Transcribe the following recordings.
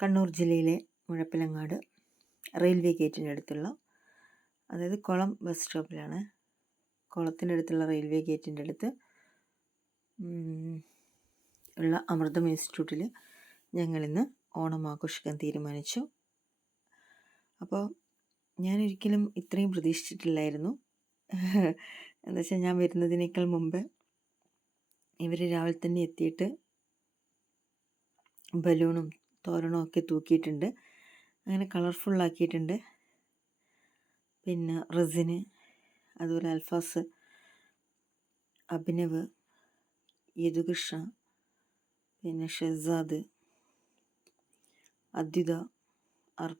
കണ്ണൂർ ജില്ലയിലെ മുഴപ്പിലങ്ങാട് റെയിൽവേ ഗേറ്റിന്റെ അടുത്തുള്ള അതായത് കുളം ബസ് സ്റ്റോപ്പിലാണ്. കുളത്തിന്റെ അടുത്തുള്ള റെയിൽവേ ഗേറ്റിന്റെ അടുത്ത് ഉള്ള അമൃതം ഇൻസ്റ്റിറ്റ്യൂട്ടിൽ ഞങ്ങളിന്ന് ഓണം ആഘോഷിക്കാൻ തീരുമാനിച്ചു. അപ്പോൾ ഞാനൊരിക്കലും ഇത്രയും പ്രതീക്ഷിച്ചിട്ടില്ലായിരുന്നു. എന്താ വെച്ചാൽ ഞാൻ വരുന്നതിനേക്കാൾ മുമ്പ് ഇവർ രാവിലെ തന്നെ എത്തിയിട്ട് ബലൂണും തോരണവും ഒക്കെ തൂക്കിയിട്ടുണ്ട്. അങ്ങനെ കളർഫുള്ളാക്കിയിട്ടുണ്ട്. പിന്നെ റസിന് അതുപോലെ അൽഫാസ് അഭിനവ് യദുകൃഷ്ണ പിന്നെ ഷെസാദ് അദ്വിത അർ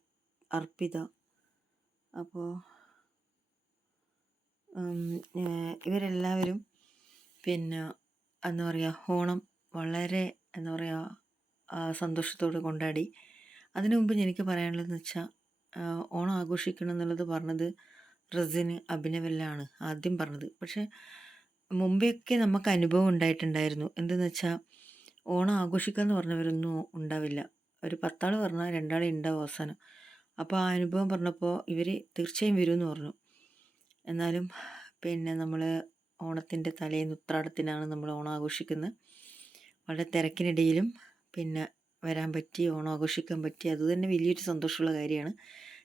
അർപ്പിത. അപ്പോൾ ഇവരെല്ലാവരും പിന്നെ എന്താ പറയുക ഓണം വളരെ എന്താ പറയുക സന്തോഷത്തോടെ കൊണ്ടാടി. അതിനു മുമ്പ് എനിക്ക് പറയാനുള്ളതെന്ന് വെച്ചാൽ ഓണം ആഘോഷിക്കണം എന്നുള്ളത് പറഞ്ഞത് റസിന് അഭിനവെല്ലാണ് ആദ്യം പറഞ്ഞത്. പക്ഷേ മുമ്പെയൊക്കെ നമുക്ക് അനുഭവം ഉണ്ടായിട്ടുണ്ടായിരുന്നു. എന്തെന്ന് വെച്ചാൽ ഓണം ആഘോഷിക്കുക എന്ന് പറഞ്ഞവരൊന്നും ഉണ്ടാവില്ല. ഒരു പത്താൾ പറഞ്ഞാൽ രണ്ടാളെ ഉണ്ടാവും അവസാനം. അപ്പോൾ ആ അനുഭവം പറഞ്ഞപ്പോൾ ഇവർ തീർച്ചയായും വരുമെന്ന് പറഞ്ഞു. എന്നാലും പിന്നെ നമ്മൾ ഓണത്തിന്റെ തലേന്ന് ഉത്രാടത്തിനാണ് നമ്മൾ ഓണം ആഘോഷിക്കുന്നത് വളരെ തിരക്കിനിടയിലും പിന്നെ വരാൻ പറ്റി ഓണം ആഘോഷിക്കാൻ പറ്റി അത് തന്നെ വലിയൊരു സന്തോഷമുള്ള കാര്യമാണ്.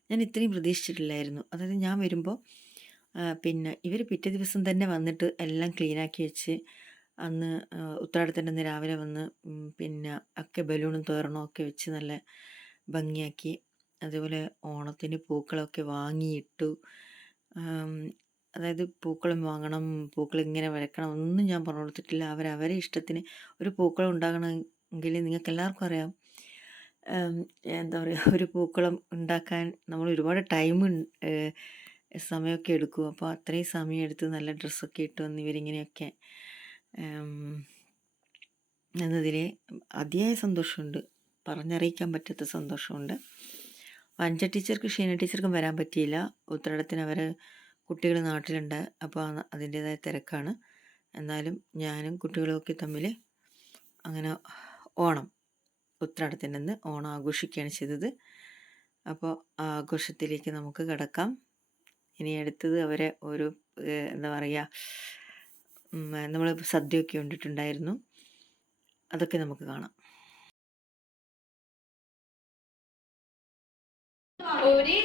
ഞാൻ ഇത്രയും പ്രതീക്ഷിച്ചിട്ടില്ലായിരുന്നു. അതായത് ഞാൻ വരുമ്പോൾ പിന്നെ ഇവർ പിറ്റേ ദിവസം തന്നെ വന്നിട്ട് എല്ലാം ക്ലീനാക്കി വെച്ച് അന്ന് ഉത്രാടത്തിന്റെ അന്ന് രാവിലെ വന്ന് പിന്നെ ഒക്കെ ബലൂണും തോരണവും ഒക്കെ വെച്ച് നല്ല ഭംഗിയാക്കി അതേപോലെ ഓണത്തിന് പൂക്കളൊക്കെ വാങ്ങിയിട്ടു അതായത് പൂക്കളം വാങ്ങണം പൂക്കൾ ഇങ്ങനെ വരക്കണം ഒന്നും ഞാൻ പറഞ്ഞു കൊടുത്തിട്ടില്ല. അവരവരെ ഇഷ്ടത്തിന് ഒരു പൂക്കളം ഉണ്ടാകണമെങ്കിൽ നിങ്ങൾക്ക് എല്ലാവർക്കും അറിയാം എന്താ പറയുക ഒരു പൂക്കളം ഉണ്ടാക്കാൻ നമ്മൾ ഒരുപാട് ടൈം സമയമൊക്കെ എടുക്കും. അപ്പോൾ അത്രയും സമയം എടുത്ത് നല്ല ഡ്രസ്സൊക്കെ ഇട്ട് വന്ന് ഇവരിങ്ങനെയൊക്കെ എന്നതിൽ അതിയായ സന്തോഷമുണ്ട്. പറഞ്ഞറിയിക്കാൻ പറ്റാത്ത സന്തോഷമുണ്ട്. വഞ്ച ടീച്ചർക്ക് ഷീന ടീച്ചർക്കും വരാൻ പറ്റിയില്ല. ഉത്രാടത്തിന് അവർ കുട്ടികൾ നാട്ടിലുണ്ട്. അപ്പോൾ അതിന്റേതായ തിരക്കാണ്. എന്നാലും ഞാനും കുട്ടികളൊക്കെ തമ്മിൽ അങ്ങനെ ഓണം ഉത്രാടത്തിനന്ന് ഓണം ആഘോഷിക്കുകയാണ് ചെയ്തത്. അപ്പോൾ ആ ആഘോഷത്തിലേക്ക് നമുക്ക് കിടക്കാം. ഇനി അടുത്തത് അവരെ ഒരു എന്താ പറയുക നമ്മൾ സദ്യയൊക്കെ ഉണ്ടിട്ടുണ്ടായിരുന്നു അതൊക്കെ നമുക്ക് കാണാം. ഒരു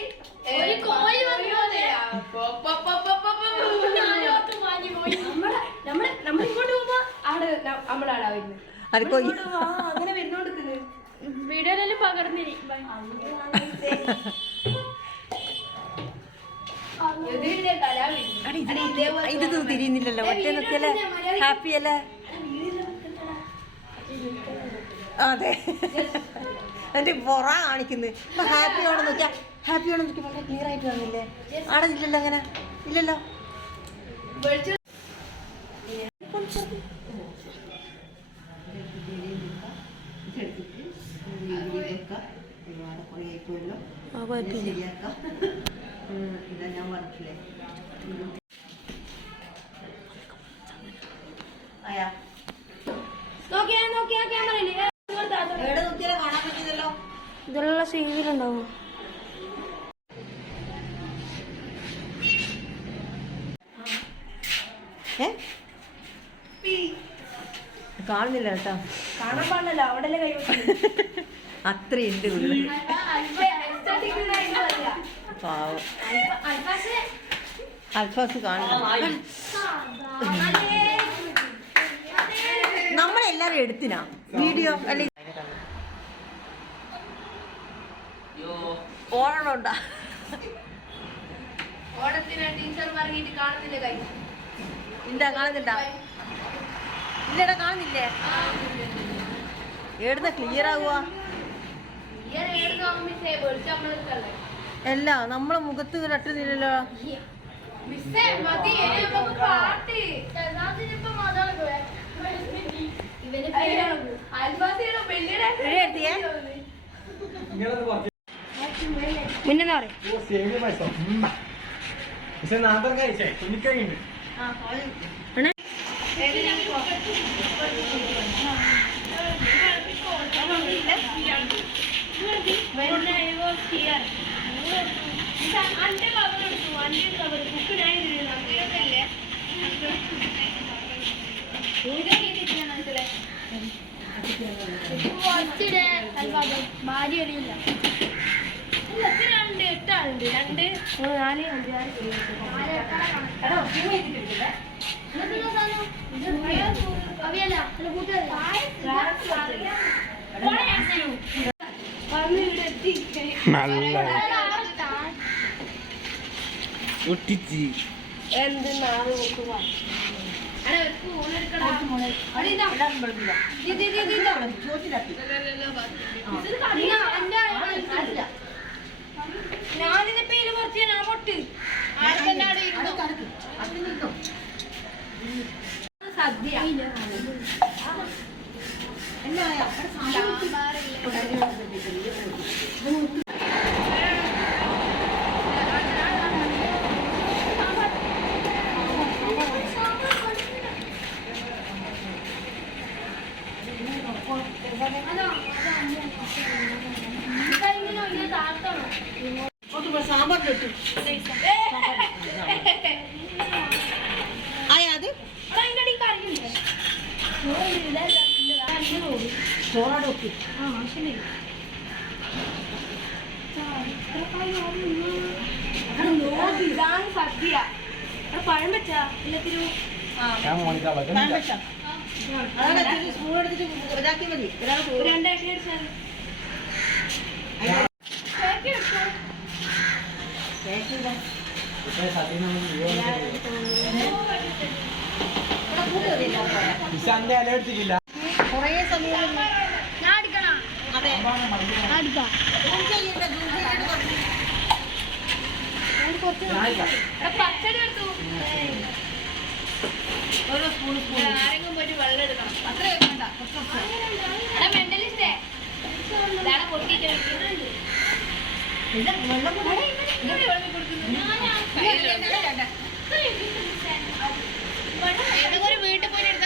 ഒരു കോഴി. നമ്മളെ നമ്മളെ പോകുമ്പോ നമ്മളാണ് നമ്മളാടാ വരുന്നത്? അതിപ്പോ വീഡിയോയിലെല്ലാം ഇത് തിരിയുന്നില്ലല്ലോ. ഒറ്റ നോക്കിയല്ലേ ഹാപ്പി അല്ലേ? അതെ. എന്റെ പുറ കാണിക്കുന്നത് ഇപ്പൊ ഹാപ്പി ആണോ നോക്കിയാ ഹാപ്പി ആണോ നോക്കി വളരെ ക്ലിയർ ആയിട്ട് വന്നില്ലേ? ആടെ ഇല്ലല്ലോ അങ്ങനെ? ഇല്ലല്ലോ ഇതാ ഞാൻ പറഞ്ഞിട്ടില്ലേ ആയാ നോക്കിയാ നോക്കിയാ ക്യാമറയിൽ എവിടെ നോക്കിയാലോ കാണാൻ പറ്റിയതല്ലോ ഇതെല്ലാം സീനിലുണ്ടാവും ഏ കാണുന്നില്ല കേട്ടോ. കാണാൻ പാടില്ല അവിടെ അത്രയുണ്ട് ഉള്ളിൽ പാവം. അൽഫാസ് നമ്മളെല്ലാരും എടുത്തിനാ? വീഡിയോ അല്ലെങ്കിൽ ഓണമുണ്ടാ? ഓണത്തിന് ടീച്ചർ പറഞ്ഞിട്ട് കാണുന്നില്ല കൈ ഇണ്ടാ കാണുന്നുണ്ടാ ഇല്ലടാ കാണുന്നില്ലേ? എവിടുന്ന ക്ലിയർ ആവുക? അല്ല നമ്മളെ മുഖത്ത് തട്ടുന്നില്ലല്ലോ മിസ്സേ മതി. അന്റെ കവർ എടുത്തു അന്റെ കവർ ബുക്ക് ഞാൻ അങ്ങനെയൊന്നല്ലേ ഭാര്യ അറിയില്ല രണ്ട് എട്ടാളുണ്ട് രണ്ട് നാല് അഞ്ച് ആറ്? അവിയല്ല വന്ന് ഇവിടെ എത്തി നല്ല. ഒട്ടിച്ച്. എന്ത് നാല് നോക്കുക ഞാനിത് പേര് കുറച്ച് ഞാൻ പൊട്ട് ചോറോടൊക്കെ ഇതാണ് സദ്യ. അവിടെ പഴം വെച്ചാ? സ്പൂൺ എടുത്തിട്ട് ഇതാക്കി മതി. രണ്ടാക്കി അടിച്ചാൽ കുറേ സമയം ഓരോ എടുക്കണം മെന്റലിസ്റ്റേ വീട്ടിൽ പോയി എടുത്താൽ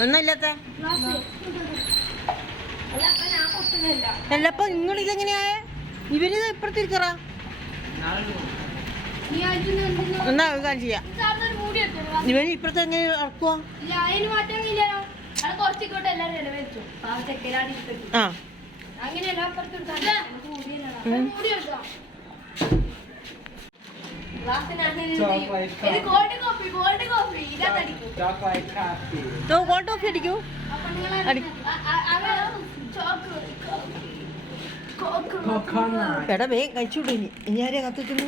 ഒന്നുമില്ലാത്ത? അല്ലപ്പോ നിങ്ങൾ ഇതെങ്ങനെയായ? ഇവരിത് ഇപ്പുറത്തിരിക്കറ എന്നാ കാര്യം ചെയ്യാം. ഇവർ ഇപ്പുറത്ത് എങ്ങനെ ഇറക്കുവാ? ആ. അങ്ങനെയല്ല അപ്പുറത്ത് ഗോൾഡ് കോഫി അടിക്കൂ. എടാ വേഗം കഴിച്ചുവിടൂ ഇനി. ഇനി ആരെയാ കത്തിക്കുന്നു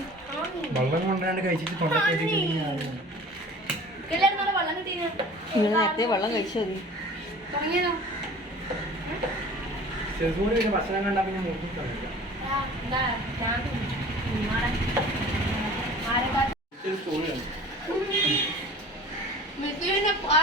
വെള്ളം കൊണ്ടാണ്ട് കഴിച്ചിട്ട് നിങ്ങൾ നേരത്തെ വെള്ളം മതി. ഒരു ഭക്ഷണം കണ്ടാ പിന്നെ കളയാം ആ,